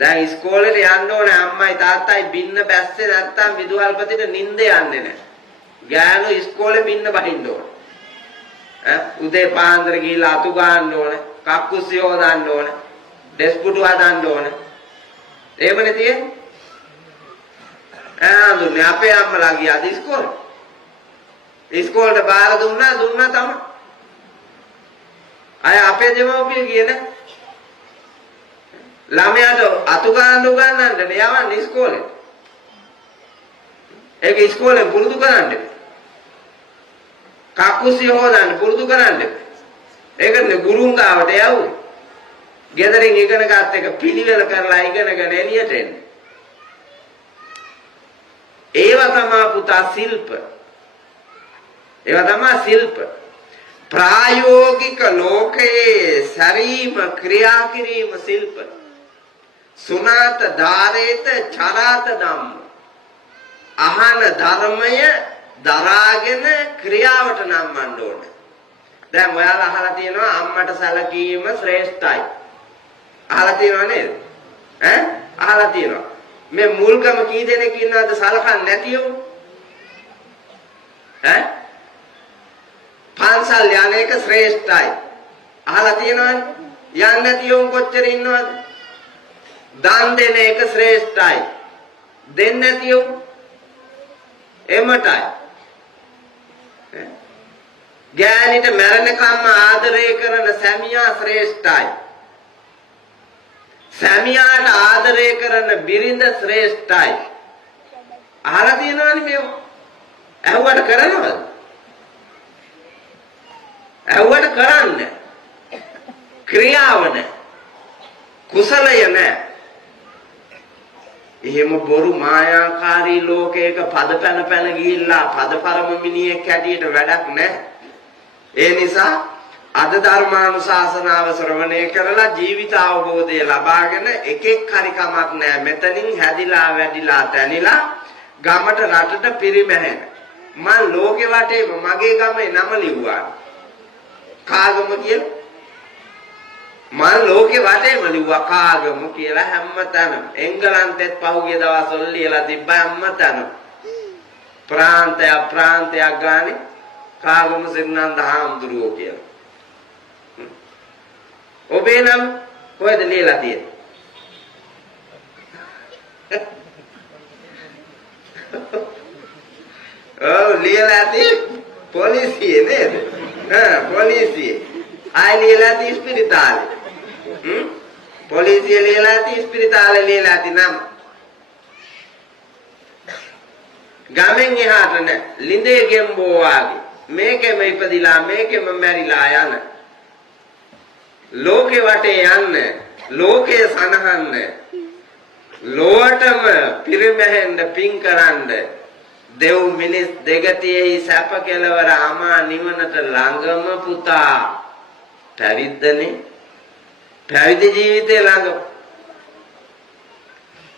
දැන් ඉස්කෝලේට යන්න ඕනේ අම්මයි තාත්තයි බින්න බැස්සේ නැත්තම් විදුහල්පතිට නිින්ද යන්නේ නැහැ. ගෑනු ඉස්කෝලේ බින්න බහින්න ඕනේ. උදේ පාන්දර ගිහිල්ලා අතු ගන්න ඕනේ, කක්කුස්සි හොදන්න ඕනේ, ඩෙස්පුටු හදන්න ඕනේ. එහෙමනේ තියෙන්නේ. දුන්නේ අපේ අම්මලා ගියාද ඉස්කෝලේ? ඉස්කෝලේට බාර දුන්නා තමයි. අය අපේ දෙමව්පිය කියන්නේ ළමයාට අතු ගන්න උගන්නන්න යවන්නේ ඉස්කෝලේට. ඒක ඉස්කෝලෙන් පුරුදු කරන්නේ. කක්කුසි හොදන්න පුරුදු කරන්නේ. ඒකනේ ගුරුන් ගාවට යවුවේ. ගෙදරින් ඉගෙන ගන්න එක පිළිවෙල කරලා ඉගෙනගෙන එළියට එන්නේ. ඒවා තමයි පුතා ශිල්ප. ඒවා තමයි ශිල්ප. ප්‍රායෝගික ලෝකයේ සරීම ක්‍රියා කිරීම ශිල්ප. සුනාත ධාරේත චරාත ධම්ම. අහන ධර්මය දරාගෙන ක්‍රියාවට නම්වන්න ඕනේ. දැන් ඔයාලා අහලා තියෙනවා අම්මට සැලකීම ශ්‍රේෂ්ඨයි. අහලා තියෙනව නේද? අහලා තියෙනවා. මේ මුල්ගම කී දෙනෙක් ඉන්නවද සලකන්නේ නැතිව? පන්සල් යන එක ශ්‍රේෂ්ඨයි. අහලා තියෙනවනේ. යන්නේ නැතිවම කොච්චර ඉන්නවද? දන් දෙන එක ශ්‍රේෂ්ඨයි. දෙන්නේ නැතිවම එමටයි. ගෑනිට මරණකම්ම ආදරය කරන සැමියා ශ්‍රේෂ්ඨයි. සැමියාට ආදරය කරන බිරිඳ ශ්‍රේෂ්ඨයි. අහලා තියෙනවනේ මේව. ඇහුවට කරනවද? ඇහුවට කරන්නේ. ක්‍රියාව නැහැ. කුසලය නැහැ. එහෙම බොරු මායාකාරී ලෝකයක පදපැන ගිහිල්ලා පදපරම මිනිහෙක් හැටියට වැඩක් නැහැ. ඒ නිසා අද ධර්මානුශාසනාව ශ්‍රවණය කරලා ජීවිත අවබෝධය ලබාගෙන එකෙක් හරි කමක් නැහැ. මෙතනින් හැදිලා වැඩිලා තැනිලා ගමට රටට පිරිමැහෙන. මං ලෝකේ වටේම මගේ ගමේ නම ලිව්වා. කාගම කියලා? මං ලෝකේ වටේම ලිව්වා කාගම කියලා හැමතැනම. එංගලන්තෙත් පහුගිය දවස්වල ලියලා තිබ්බා හැමතැනම. ප්‍රාන්තයක් ගානේ කාගම සිරිනන්ද හාමුදුරුවෝ කියලා. ඔබේ නම් කොහෙද ලියලා තියෙන්නේ? ඔව් ලියලා තියෙන්නේ පොලිසියේ නේද? පොලිසියේ. ආයි ලියලා තියෙන්නේ ඉස්පිරිතාලේ. පොලිසියේ ලියලා තියෙන්නේ ඉස්පිරිතාලේ ලියලා තියෙනම්. ගමෙන් එහාට නෑ ලිඳේ ගෙම්බෝ වාගේ. මේකෙම ඉපදිලා මේකෙම මැරිලා යන. ලෝකේ වටේ යන්න ලෝකයේ සනහන්න ලෝටම පිරිමැහෙන්න පින් කරන්න දෙව් මිනිස් දෙගතියෙහි සැප කෙලවර අමා නිවනට ළඟම පුතා පැවිද්දනේ පැවිදි ජීවිතේ ළඟ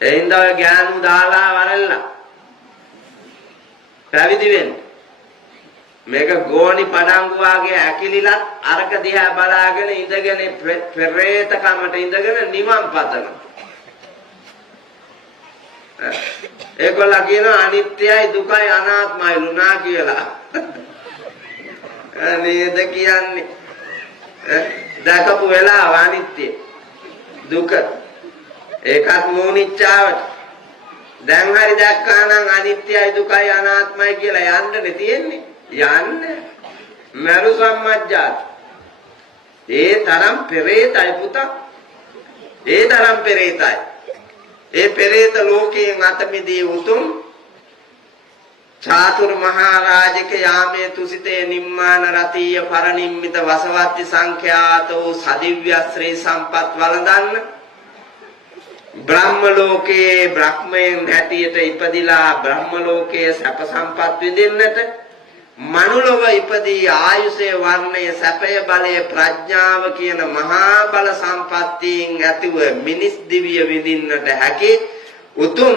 එයින්ද ඥානු දාලා වරල්ලා පැවිදි වෙන්න මේක ගෝණි පඩංගු වාගේ ඇකිලිලත් අරක දිහා බලාගෙන ඉඳගෙන පෙරේත කමට ඉඳගෙන නිවන් පතනවා. ඒගොල්ලෝ කියනවා අනිත්‍යයි දුකයි අනාත්මයි ලුණා කියලා. නේද කියන්නේ? දැකපු වෙලාව අනිත්‍ය දුක ඒකත් මෝනිච්චාවට දැන් හරි දැක්කා නම් අනිත්‍යයි දුකයි අනාත්මයි කියලා යන්නනේ තියෙන්නේ. යන්නේ මරු සම්මජ්ජාත ඒ තරම් පෙරේතයි පුතා ඒ තරම් පෙරේතයි ඒ පෙරේත ලෝකයෙන් අත මිදී උතුම් චාතුරු මහා රාජික යාමේ තුසිතේ නිම්මාන රතීය පරිනිම්මිත වසවත්ති සංඛ්‍යාතෝ සදිව්‍ය ශ්‍රී සම්පත් වළඳන්න බ්‍රහ්ම ලෝකයේ බ්‍රහ්මයන් හැටියට ඉපදිලා බ්‍රහ්ම ලෝකයේ සැප සම්පත් විඳින්නට මනුලොව ඉපදී ආයුෂයේ වර්ණය සැපය බලය ප්‍රඥාව කියන මහා බල සම්පත්තියෙන් ඇතිව මිනිස් දිවිය විඳින්නට හැකි උතුම්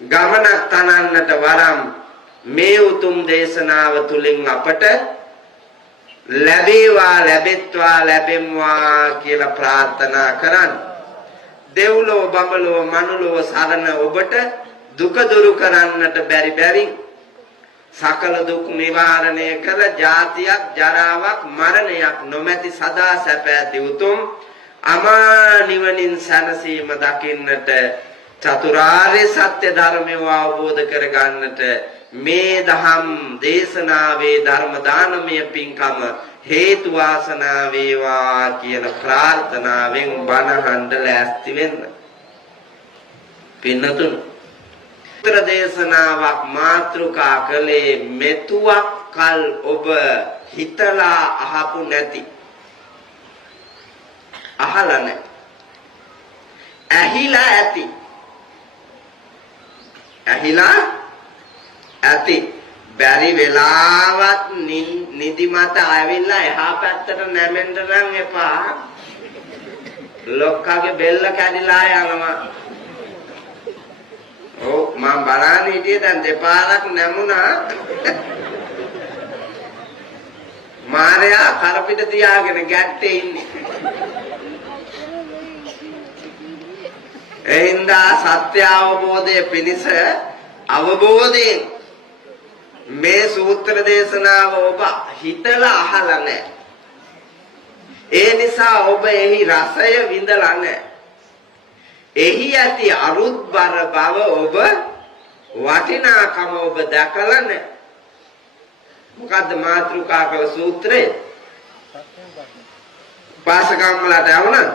ගමනක් තනන්නට වරම් මේ උතුම් දේශනාව තුලින් අපට ලැබේවා ලැබෙත්වා ලැබෙම්වා කියලා ප්‍රාර්ථනා කරන්න. දෙව්ලොව බඹලොව මනුලොව සරණ ඔබට දුක දුරු කරන්නට බැරි බැරි සකල දුක් නිවාරණය කර ජාතියක් ජරාවක් මරණයක් නොමැති සදා සැප ඇති උතුම් අමා නිවනින් සැනසීම දකින්නට චතුරාර්ය සත්‍ය ධර්මය අවබෝධ කර ගන්නට මේ දහම් දේශනාවේ ධර්ම දානමය පින්කම හේතු වාසනා වේවා කියන ප්‍රාර්ථනාවෙන් බණහඬ ලෑස්ති වෙන්න. පින්නතුන් උත්තර දේශනාවක් මාතෘකා කළේ මෙතුවක් කල් ඔබ හිතලා අහපු නැති අහලා නැති ඇහිලා ඇති ඇහිලා ඇති බැරි වෙලාවත් නිදිමත ආවිල්ලා එහා පැත්තට නැමෙන්න නම් එපා ලොක්කගේ බෙල්ල කැඩිලා යනවා ඔව් මම බලන්න හිටියේ දැන් දෙපාරක් නැමුණා මාර්යා කරපිට තියාගෙන ගැට්ටේ ඉන්නේ එහින්දා සත්‍ය අවබෝධයේ පිණිස අවබෝධයෙන් මේ සූත්‍ර දේශනාව ඔබ හිතලා අහලා නැහැ. ඒ නිසා ඔබ එහි රසය විඳලා නැහැ. එහි ඇති අරුත්බර බව ඔබ වටිනාකම ඔබ දැකලා නැහැ. මොකද්ද මාතෘකා කළ සූත්‍රය? පාසකම් වලට යවුණා.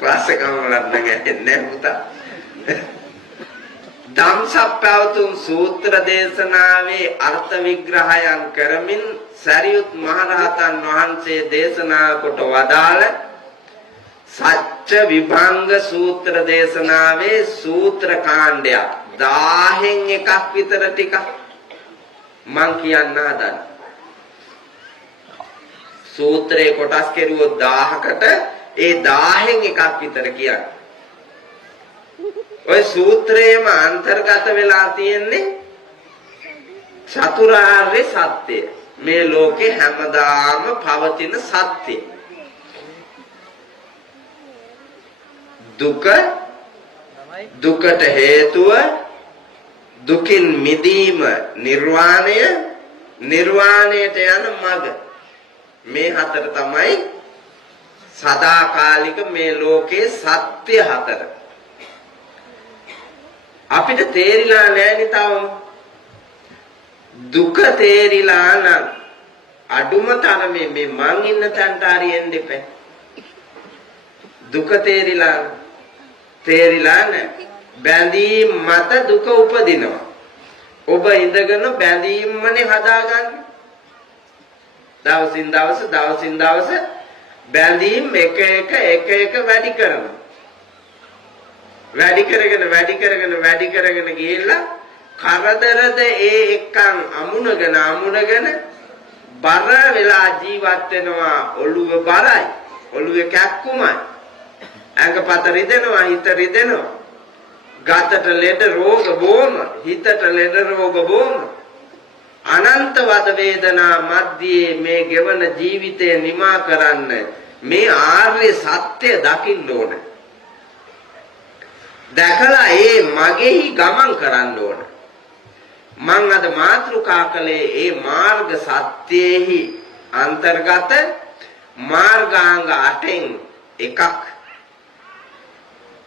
පාසකම් වලට නැහැ පුතා. ධම්සප්පවතුන් සූත්‍ර දේශනාවේ අර්ථ විග්‍රහයන් කරමින් සරියුත් මහරහතන් වහන්සේ දේශනා කොට වදාළ සත්‍ය විභංග සූත්‍ර දේශනාවේ සූත්‍ර කාණ්ඩයක් 1000න් එකක් විතර ටිකක් මං කියන්න හදන්නේ. සූත්‍රේ කොටස් කෙරුවොත් 1000කට ඒ 1000න් එකක් විතර කියන්නේ. ඔය සූත්‍රයේම අන්තර්ගත වෙලා තියෙන්නේ චතුරාර්ය සත්‍යය. මේ ලෝකේ හැමදාම පවතින සත්‍යය. දුක දුකට හේතුව දුකින් මිදීම නිර්වාණය නිර්වාණයට යන මඟ මේ හතර තමයි සදාකාලික මේ ලෝකේ සත්‍ය හතර. අපිට තේරිලා නැහැ තාම දුක තේරිලා නම් අඩුම තරමේ මේ මං ඉන්න තැනට හරියෙන්න දෙපැ දුක තේරිලා නැහැ බැඳීම් මත දුක උපදිනවා ඔබ ඉඳගෙන බැඳීම්මනේ හදාගන්නේ දවසින් දවස බැඳීම් එක එක වැඩි කරනවා වැඩි කරගෙන ගිහිල්ලා කරදරද ඒ එක්කන් අමුණගෙන බර වෙලා ජීවත් වෙනවා ඔළුව බරයි ඔළුවේ කැක්කුමයි ඇඟපත රිදෙනවා හිත රිදෙනවා ගතට ලෙඩ රෝග බොම හිතට ලෙඩ රෝග බොම අනන්තවද වේදනා මැද්දේ මේ ගෙවන ජීවිතය නිමා කරන්න මේ ආර්ය සත්‍ය දකින්න ඕනේ දැකලා ඒ මගෙහි ගමන් කරන්න ඕන. මං අද මාතෘකා කළේ ඒ මාර්ග සත්‍යෙහි අන්තර්ගත මාර්ගාංග 8න් එකක්.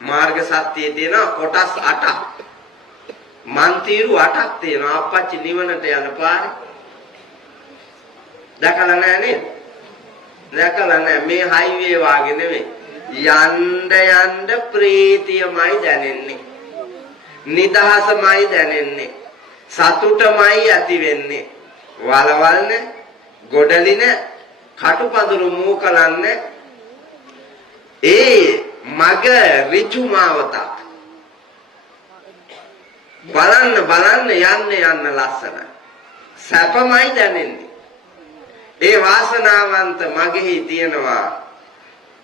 මාර්ග සත්‍යයේ තියෙන කොටස් 8ක්. මන්තිරු 8ක් තියෙනවා අපච්චි නිවනට යන පාරේ. දැකලා නැහැ නේද? දැකලා නැහැ මේ හයිවේ වාගේ නෙමෙයි. යන්න ප්‍රීතියමයි දැනෙන්නේ නිදහසමයි දැනෙන්නේ සතුටමයි ඇති වෙන්නේ වලවල්න ගොඩලින කටුපඳුරු මූකලන්න ඒ මග ඍජුමාවත බලන්න යන්න ලස්සන සැපමයි දැනෙන්නේ ඒ වාසනාවන්ත මගෙහි තියෙනවා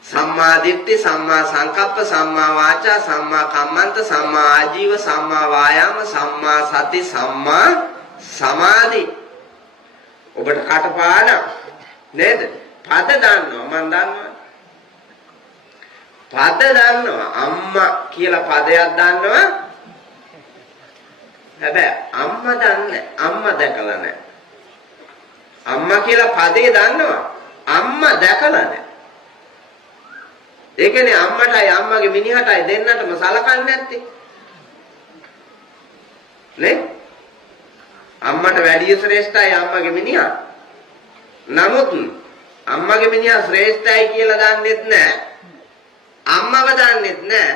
සම්මා දිට්ඨි සම්මා සංකප්ප සම්මා වාචා සම්මා කම්මන්ත සම්මා ආජීව සම්මා වායාම සම්මා සති සම්මා සමාධි ඔබට කටපාඩම් නේද පද දන්නවා මම දන්නවා. පද දන්නවා අම්මා කියලා පදයක් දන්නවා. හැබැයි අම්මා දන්නේ අම්මා දැකලා නැහැ. අම්මා කියලා පදේ දන්නවා. අම්මා දැකලා නැහැ. ඒ කියන්නේ අම්මටයි අම්මගේ මිනිහටයි දෙන්නටම සලකන්නේ නැත්තේ. නේ? අම්මට වැඩිය ශ්‍රේෂ්ඨයි අම්මගේ මිනිහා. නමුත් අම්මගේ මිනිහා ශ්‍රේෂ්ඨයි කියලා දන්නෙත් නැහැ. අම්මව දන්නෙත් නැහැ.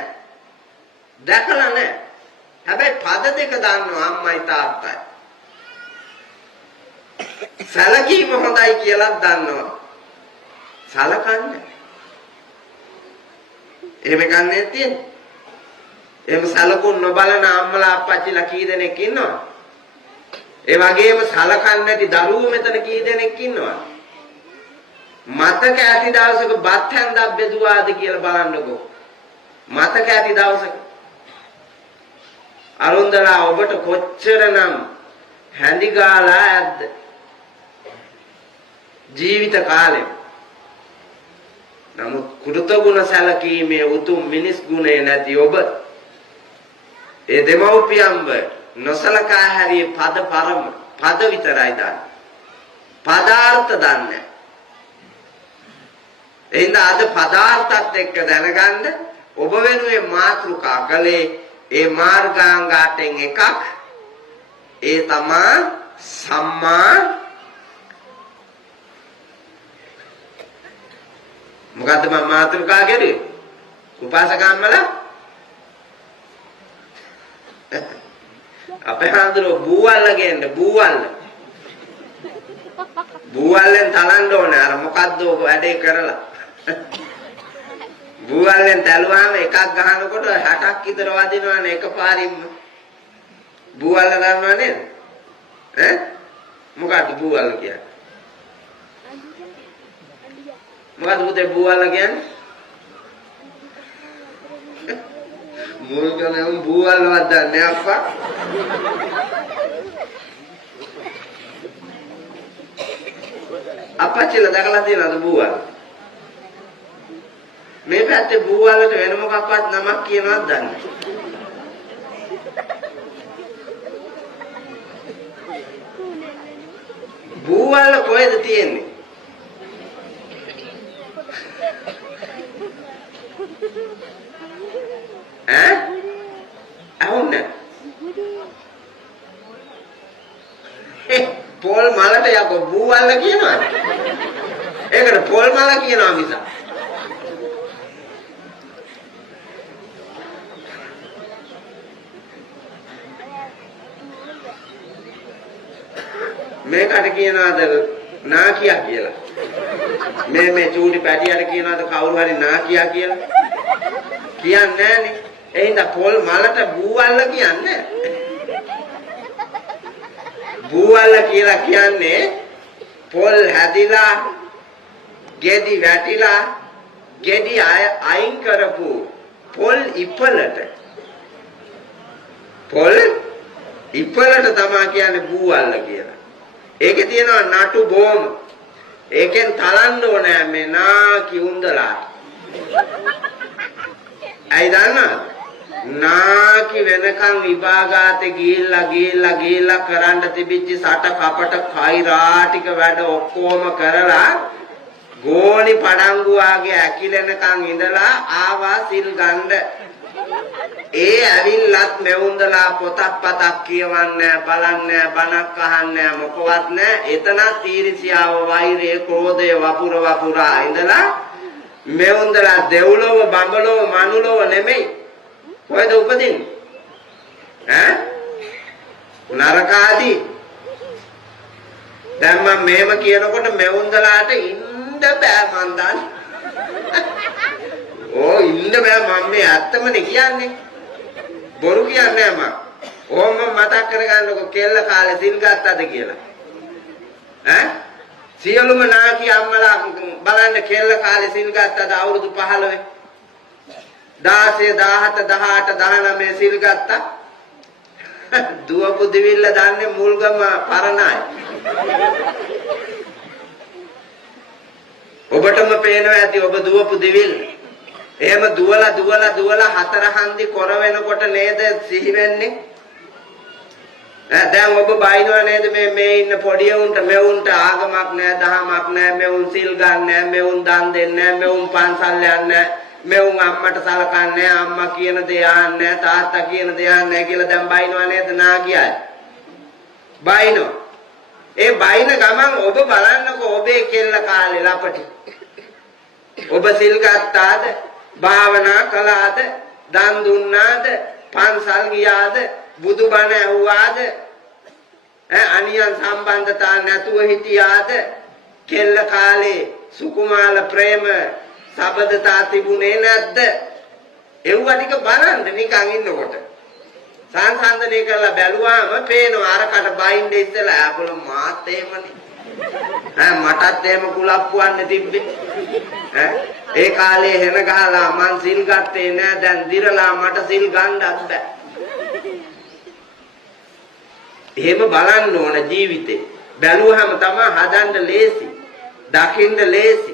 දැකලා නැහැ. හැබැයි පද දෙක දන්නවා අම්මයි තාත්තයි. සැලකීම හොඳයි කියලා දන්නවා. සලකන්නේ. එහෙම ගන්නෙ තියෙන්නේ. එහෙම සලකුන් නොබලන අම්මලා අප්පච්චිලා කී දෙනෙක් ඉන්නවද? ඒ වගේම සලකන්නේ නැති දරුවෝ මෙතන කී දෙනෙක් ඉන්නවද? මතක ඇති දවසක බත් හැන්දක් බෙදුවාද කියලා බලන්නකෝ. මතක ඇති දවසක අරුන්දලා ඔබට කොච්චරනම් හැඳි ගාලා ඇද්ද? ජීවිත කාලෙ. නමුත් කුරුතගුණ සැලකීමේ උතුම් මිනිස් ගුණේ නැති ඔබ ඒ දෙමව්පියන්ව නොසලකා හැරී පද පරම පද විතරයි දන්නේ. පදාර්ථ දන්නේ. එහෙනම් අද පදාර්ථත් එක්ක දැනගන්න ඔබ වෙනුවෙන් මාතෘකා කළේ ඒ මාර්ගාංග 8න් එකක්. ඒ තමා සම්මා මොකද්ද මම මාතෘකා කරුවේ? උපාසකම්මලා අපේ හාමුදුරුවෝ බූවල්ල ගේන්න බූවල්ලෙන් තලන්න ඕනේ අර මොකද්ද වැඩේ කරලා බූවල්ලෙන් තැලුවාම එකක් ගහනකොට 60ක් විතර වදිනවනේ එකපාරින්ම බූවල්ල ගන්නව නේද ඈ මොකද්ද බූවල්ල කියන්නේ මොකද්ද පුතේ බූවල්ල කියන්නේ මුල් ගලම් බූවල්ලවත් දන්නේ අප්පා අපච්චිලා දැකලා තියෙනවද බූවල්? මේ පැත්තේ බූවල්ලට වෙන මොකක්වත් නමක් කියනවත් දන්නේ නැහැ. බූවල්ල කොහෙද තියෙන්නේ? ඈ? අහුන්නේ? පොල් මලට යකෝ බූවල්ල කියනවාද? ඒකට පොල් මල කියනවා මිස. මේකට කියනවාද නාකියා කියලා? මේ චූටි පැටියට කියනවාද කවුරු හරි නාකියා කියලා? කියන්නේ නැහනේ. එහෙනම් පොල් මලට බූවල්ල කියන්නේ. බූවල්ල කියලා කියන්නේ පොල් හැදිලා ගෙඩි වැටිලා ගෙඩි අයින් කරපු පොල් ඉපලට තමයි කියන්නේ බූවල්ල කියලා. ඒකේ තියෙනවා නටු බෝම. ඒකෙන් තලන්න ඕනේ මේ නාකි උන්දලා. ඇයි දන්නවද? නාකි වෙනකන් විභාගාතේ ගිහිල්ලා කරන්න තිබිච්ච සට කපට කෛරා ටික වැඩ ඔක්කොම කරලා ගෝණි පඩංගු වාගේ ඇකිලෙනකන් ඉඳලා ආවා සිල් ගන්න. ඒ ඇවිල්ලත් මෙවුන්දලා පොතක් කියවන්නේ බලන්නේ බණක් අහන්නේ මොකවත් නැහැ. එතනත් ඊර්ෂ්‍යාව වෛරය ක්‍රෝධය වපුරා ඉඳලා මෙවුන්දලා දෙව්ලොව බඹලොව මනුලොව නෙමෙයි කොහෙද උපදින්නේ? ඈ? නරකාදී. දැන් මම මේම කියනකොට මෙවුන්දලාට ඉන්න බෑ මන් දන්නේ. ඕ ඉන්න බෑ මම මේ ඇත්තමනේ කියන්නේ. බොරු කියන්නේ මම. ඕම මතක් කරගන්නකො කෙල්ල කාලේ සිල් ගත්තද කියලා. ඈ? සියලුම නාකි අම්මලා බලන්න කෙල්ල කාලේ සිල් ගත්තද අවුරුදු 15. 16 17 18 19 සිල් ගත්තා. දුව පුදිවිල්ල දන්නේ මුල්ගම පරණයි. ඔබටම පේනවා ඇති ඔබ දුවපු දෙවිල්. එහෙම දුවලා හතර හන්දි කොර වෙනකොට නේද සිහි වෙන්නේ? දැන් ඔබ බයිනවා නේද මේ ඉන්න පොඩි උන්ට මෙවුන්ට ආගමක් නැහැ, දහමක් නැහැ, මෙවුන් සිල් ගන්න නැහැ, මෙවුන් දන් දෙන්නේ නැහැ, මෙවුන් පන්සල් යන්නේ නැහැ, මෙවුන් අම්මට සලකන්නේ නැහැ, අම්මා කියන දේ අහන්නේ නැහැ, තාත්තා කියන දේ අහන්නේ නැහැ කියලා දැන් බයිනවා නේද නාකියයි. බයිනවා. ඒ බයින ගමන් ඔබ බලන්නකෝ ඔබේ කෙල්ල කාලේ ලපටි. ඔබ සිල් ගත්තාද? භාවනා කළාද? දන් දුන්නාද? පන්සල් ගියාද? බුදුබණ ඇහුවාද? අනියන් සම්බන්ධතා නැතුව හිටියාද? කෙල්ල කාලේ සුකුමාල ප්‍රේම සබදතා තිබුණේ නැද්ද? ඒව ටික බලන්න නිකන් ඉන්නකොට. සංසන්දනය කරලා බැලුවාම පේනවා අරකට බයින්ද ඉස්සලා අපල මාත් එහෙමනේ. මටත් එහෙම කුලප්පුවන්නේ තිබ්බේ. ඒ කාලේ හෙන ගහලා මං සිල් ගත්තේ නෑ දැන් දිරලා මට සිල් ගන්නත් බෑ. එහෙම බලන්න ඕන ජීවිතේ. බැලුවහම තමයි හදන්න ලේසි. දකින්න ලේසි.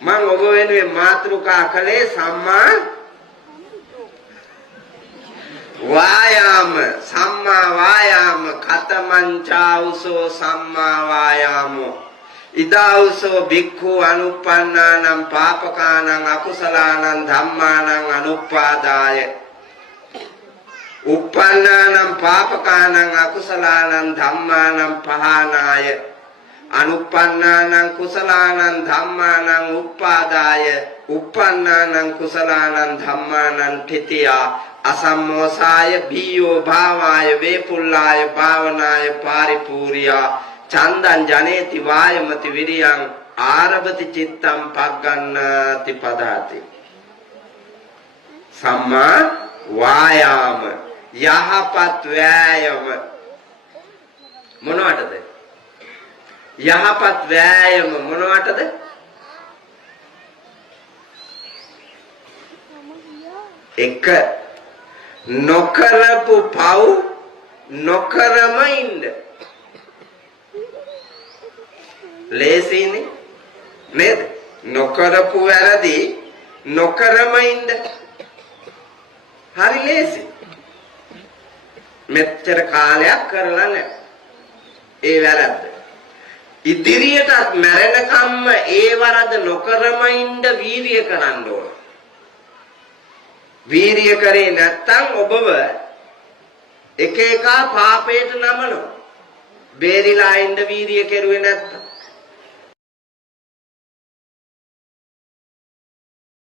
මං ඔබ වෙනුවෙන් මාතෘකා කළේ සම්මා වායාම. සම්මා වායාම කතමංචාඋසෝ සම්මා වායාමෝ ඉදාඋසෝ භික්ඛු අනුප්පන්නානං පාපකානං අකුසලානං ධම්මානං අනුප්පාදාය uppannānaṁ pāpakānaṁ akusalaanaṁ dhammānaṁ pahānāya anuppannānaṁ kusalānaṁ dhammānaṁ uppādāya uppannānaṁ kusalānaṁ dhammānaṁ titiyā asammosāya bhiyo bhāvāya vepullāya bhāvanāya pāripūriyā chandaṁ janeti vāyamati viriyaṁ ārabati cittaṁ paggannāti padāti sammā වායාම යහපත් වෑයම මොනවටද? යහපත් වෑයම මොනවටද? එක නොකරපු පව් නොකරම ඉන්න. ලේසිනේ නේද? නොකරපු වැරදි නොකරම ඉන්න. හරි ලේසි. මෙච්චර කාලයක් කරලා නැහැ. ඒ වැරද්ද. ඉදිරියටත් මැරෙනකම්ම ඒ වරද නොකරම ඉන්න වීරිය කරන්න ඕන. වීරිය කරේ නැත්තම් ඔබව එක එක පාපයට නමනවා. බේරිලා ඉන්න වීරිය කෙරුවේ නැත්තම්